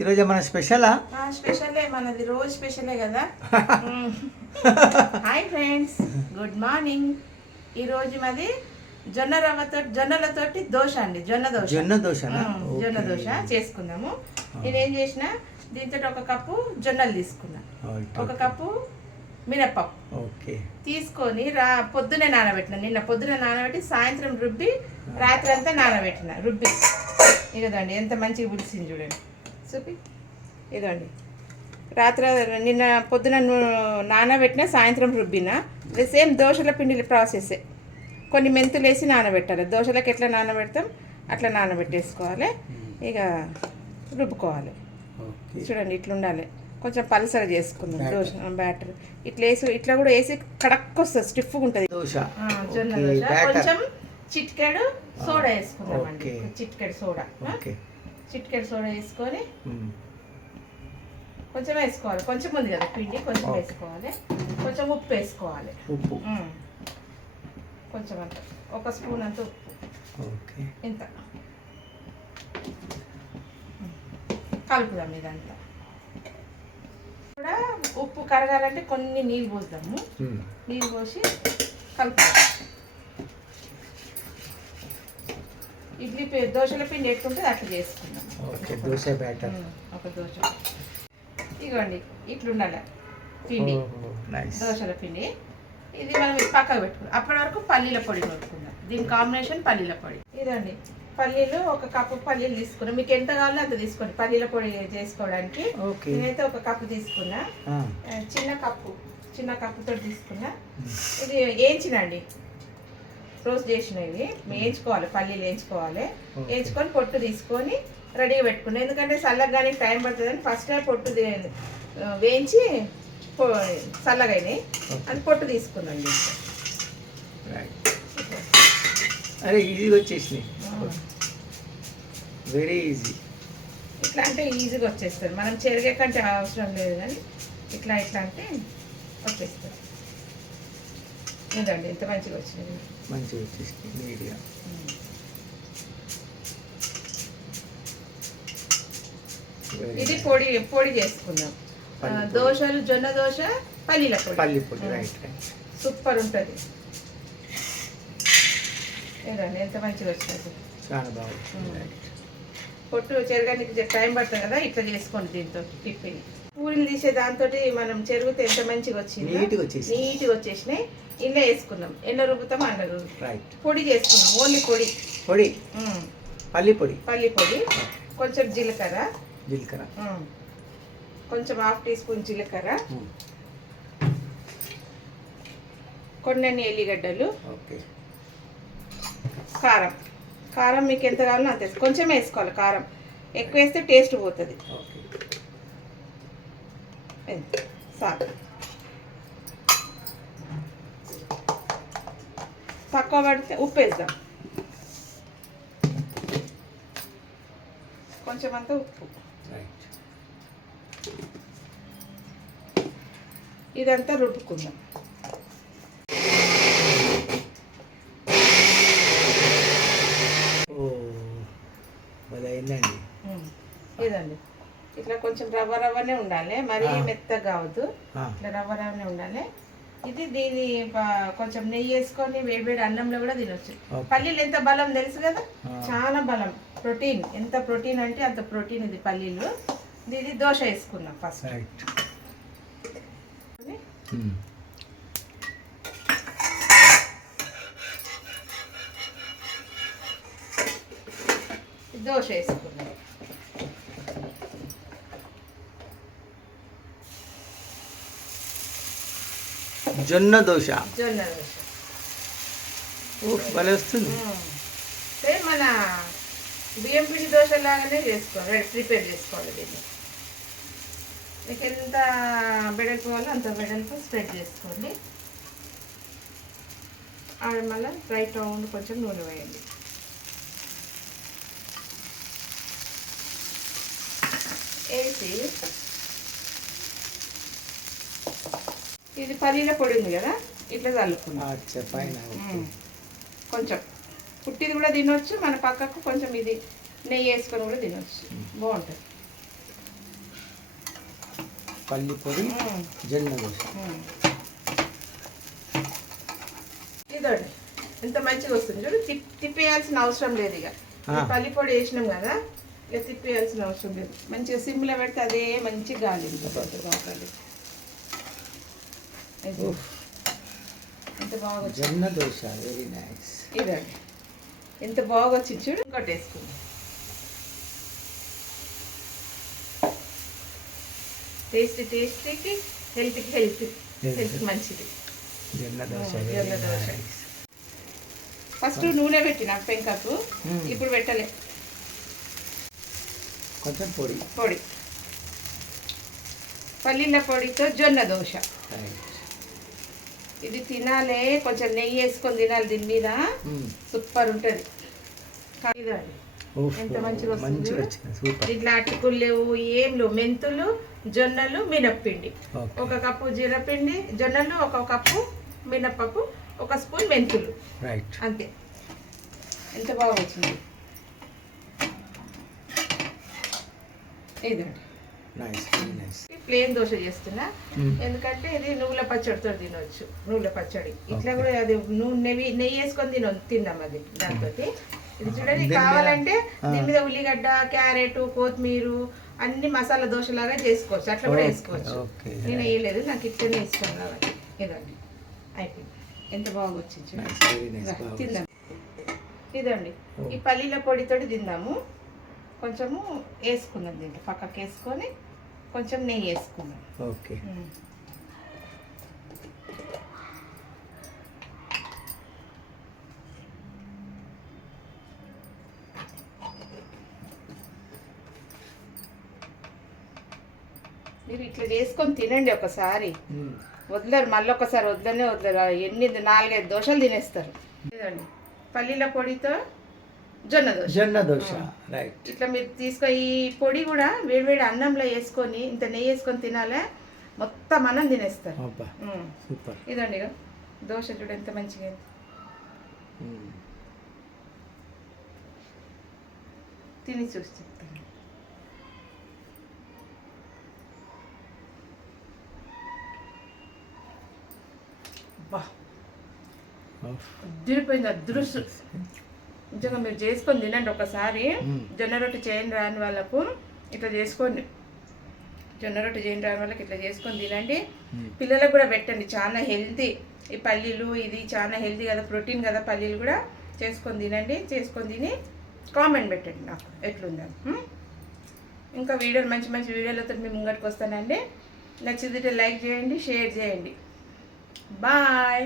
ఈరోజు మన స్పెషలా స్పెషలే మనది రోజు స్పెషలే కదా. Hi friends, good morning. ఈరోజు మాది జొన్నలతోటి దోశ అండి. జొన్న దోశ చేసుకుందాము. నేనేం చేసిన, దీంతో ఒక కప్పు జొన్నలు తీసుకున్నా, ఒక కప్పు మినప్పప్పు తీసుకొని పొద్దునే నానబెట్టిన. నిన్న పొద్దున నానబెట్టి సాయంత్రం రుబ్బి రాత్రి అంతా నానబెట్టిన. రుబ్బి ఇదండి ఎంత మంచిగా పులిసింది చూడండి. చూపి ఇదండి. రాత్రి నిన్న పొద్దున నానబెట్టిన, సాయంత్రం రుబ్బిన. ఇది సేమ్ దోశల పిండి ప్రాసెసే. కొన్ని మెంతులు వేసి నానబెట్టాలి. దోశలకు ఎట్లా నానబెడతాం అట్లా నానబెట్టేసుకోవాలి. ఇక రుబ్బుకోవాలి. చూడండి ఇట్లా ఉండాలి. కొంచెం పలసగా చేసుకుందాం దోశ బ్యాటర్. ఇట్లా కూడా వేసి కడక్ వస్తుంది, స్టిఫ్గా ఉంటుంది జొన్న దోశ. కొంచెం చిటికెడు సోడా వేసుకుందాం అండి. చిటికెడు సోడా వేసుకొని కొంచెం వేసుకోవాలి. కొంచెం ఉంది కదా పిండి, కొంచెం వేసుకోవాలి. కొంచెం ఉప్పు వేసుకోవాలి. కొంచెం అంత, ఒక స్పూన్ అంత ఉప్పు. ఇంత కలుపుదాం. ఇదంతా కూడా ఉప్పు కరగాలంటే కొన్ని నీళ్ళు పోద్దాము. నీళ్ళు పోసి కలుపుదాం. ఇడ్లీ దోశల పిండి ఎట్టుకుంటే అట్లా చేసుకుందాం. దోశ బ్యాటర్, ఒక దోశ. ఇదిగోండి ఇట్లా ఉండాలి పిండి, దోశల పిండి. ఇది మనం పక్కకు పెట్టుకుందాం. అప్పటి వరకు పల్లీల పొడి కొట్టుకుందాం. దీని కాంబినేషన్ పల్లీల పొడి. ఇదండి పల్లీలు, ఒక కప్పు పల్లీలు తీసుకున్నాం. మీకు ఎంత కావాలో అంత తీసుకోండి పల్లీల పొడి చేసుకోవడానికి. నేనైతే ఒక కప్పు తీసుకున్నా. చిన్న కప్పుతో తీసుకున్నా. ఇది వేయించినండి, రోస్ట్ చేసినవి వేయించుకోవాలి. పల్లీలు వేయించుకోవాలి. వేయించుకొని పొట్టు తీసుకొని రెడీగా పెట్టుకున్నాను. ఎందుకంటే చల్లగా కానీ టైం పడుతుందని ఫస్ట్ టైం పొట్టు వేయించి చల్లగా అయినాయి అని పొట్టు తీసుకున్నాను. అరే ఈజీగా వచ్చేసినాయి, వెరీ ఈజీ. ఇట్లా అంటే ఈజీగా వచ్చేస్తుంది. మనం చెరిగే కంటే అవసరం లేదు, కానీ ఇట్లా అంటే వచ్చేస్తుంది. ఇదండి ఎంత మంచిగా వచ్చింది. మంచిగా వచ్చేసింది నీట్గా. ఇది పొడి చేసుకుందాం. దోశలు, జొన్న దోశ, పల్లి పొడి రైట్. సూపర్ ఉంటుంది. ఇదండి ఎంత మంచిగా వచ్చింది, చాలా బాగుంది. పొట్టు చెరగడానికి టైం పడుతుంది కదా, ఇట్లా చేసుకోండి. దీంతో టిఫిన్ పూరీలు తీసే దాంతో మనం చెరుగుతే ఎంత మంచిగా వచ్చింది, నీట్గా వచ్చేసినాయి. ఇంట్లో వేసుకున్నాం, ఎండ రుబ్బుతాం, అండ పొడి చేసుకున్నాం. ఓన్లీ పొడి, పల్లి పొడి. కొంచెం జీలకర్ర, కొంచెం హాఫ్ టీ స్పూన్ జీలకర్ర, కొన్ని ఎల్లిగడ్డలు, కారం మీకు ఎంత కావాలో అంత కొంచెం వేసుకోవాలి. కారం ఎక్కువ వేస్తే టేస్ట్ పోతుంది. తక్కువ పడితే ఉప్పు వేద్దాం, కొంచెం అంతా ఉప్పు. ఇదంతా రుబ్బుకుందాం. ఇదండి ఇట్లా కొంచెం రవ్వనే ఉండాలి, మరీ మెత్తగా కావద్దు. ఇట్లా రవ్వనే ఉండాలి. ఇది దీని కొంచెం నెయ్యి వేసుకొని వేడివేడి అన్నంలో కూడా తినొచ్చు. పల్లీలు ఎంత బలం తెలుసు కదా, చాలా బలం. ప్రోటీన్, ఎంత ప్రోటీన్ అంటే అంత ప్రోటీన్ ఇది పల్లీలు. ఇది దోశ వేసుకున్నాం ఫస్ట్. దోశ వేసుకున్నాం. జొన్న దోశ భలే వస్తుంది. మన బియ్యం పిండి దోశ లాగానే చేసుకోవాలి, ప్రిపేర్ చేసుకోవాలి. దీన్ని మీకు ఎంత బెడల్పు కావాలో అంత బెడల్పు స్ప్రెడ్ చేసుకోండి. మళ్ళీ రైట్ రౌండ్ కొంచెం నూనె వేయండి. వేసి ఇది పల్లీల పొడి ఉంది కదా, ఇట్లా చల్లుకున్నాం. కొంచెం పుట్టిది కూడా తినొచ్చు. మన పక్కకు కొంచెం ఇది నెయ్యి వేసుకొని కూడా తినవచ్చు, బాగుంటుంది. పల్లి పొడి, జొన్న దోశ. ఇదండి ఎంత మంచిగా వస్తుంది చూడు. తిప్పేయాల్సిన అవసరం లేదు. ఇక పల్లి పొడి వేసినాం కదా, ఇక తిప్పేయాల్సిన అవసరం లేదు. మంచిగా సిమ్లో పెడితే అదే మంచి గాలి ఎంత బాగా జొన్న దోశ, వెరీ నైస్. ఇదండి ఎంత బాగా వచ్చింది చూడు. ఇంకోటి వేసుకుందాం. టేస్టీకి హెల్త్కి మంచిది జొన్న దోశ. జొన్న దోశ. ఫస్ట్ నూనె పెట్టిన పెంకకు, ఇప్పుడు పెట్టలే. కొంచెం పొడి పల్లీల పొడితో జొన్న దోశ. ఇది తినాలే, కొంచెం నెయ్యి వేసుకొని తినాలి దీని మీద, సూపర్ ఉంటుంది. ఇదండి ఎంత మంచిగా వస్తుంది. దీంట్లో అటుకులు లేవు, ఏం లేవు. మెంతులు, జొన్నలు, మినప్పిండి. 1 కప్పు జీరపిండి, జొన్నలు 1 కప్పు, మినప్పప్పు 1 స్పూన్ మెంతులు, అంతే. ఎంత బాగా వచ్చింది. ఇదండి ప్లేన్ దోశ చేస్తున్నా, ఎందుకంటే ఇది నువ్వుల పచ్చడితో తినవచ్చు. నువ్వుల పచ్చడి ఇట్లా కూడా అది నెయ్యి వేసుకొని తిన్నాం అది దాంతో. ఇది చూడండి, కావాలంటే దీని మీద ఉల్లిగడ్డ, క్యారెట్, కొత్తిమీర అన్ని మసాలా దోశ లాగా చేసుకోవచ్చు, అట్లా కూడా వేసుకోవచ్చు. నేను వేయలేదు, నాకు ఇట్లనే ఇష్టం కాబట్టి. ఇదండి అయిపోయింది. ఎంత బాగా వచ్చింది తిందాం. ఇదండి ఈ పల్లీల పొడితో తిందాము. కొంచెము వేసుకుందాం, దీంట్లో పక్కకి వేసుకొని కొంచెం నెయ్యి వేసుకుందాం. ఓకే. మీరు ఇట్లా చేసుకొని తినండి ఒకసారి, వదలరు. మళ్ళీ ఒకసారి వదలరు. 4-5 దోశలు తినేస్తారు. ఇదండి పల్లీల పొడితో జొన్న దోశ. రైట్. ఇట్లా మీరు తీసుకొని ఈ పొడి కూడా వేడివేడి అన్నంలో వేసుకొని ఇంత నెయ్యి వేసుకొని తినాలే, మొత్తం అన్నం తినేస్తారు. సూపర్. ఇదండి ఇక దోశ చూడ ఎంత మంచిగా తిని చూసి చెప్తాను. అదిరిపోయింది, అదృష్టం. నిజంగా మీరు చేసుకొని తినండి ఒకసారి. జొన్న రొట్టె చేయని రాని వాళ్ళకు ఇట్లా చేసుకోండి. జొన్న రొట్టె చేయని రాని వాళ్ళకి ఇట్లా చేసుకొని తినండి. పిల్లలకు కూడా పెట్టండి, చాలా హెల్తీ. ఈ పల్లీలు ఇది చాలా హెల్తీ కదా, ప్రోటీన్ కదా. పల్లీలు కూడా చేసుకొని తినండి. చేసుకొని తిని కామెంట్ పెట్టండి నాకు ఎట్లుందని. ఇంకా వీడియోలు మంచి మంచి వీడియోలతో మీ ముంగటికి వస్తానండి. నచ్చితే లైక్ చేయండి, షేర్ చేయండి. బాయ్.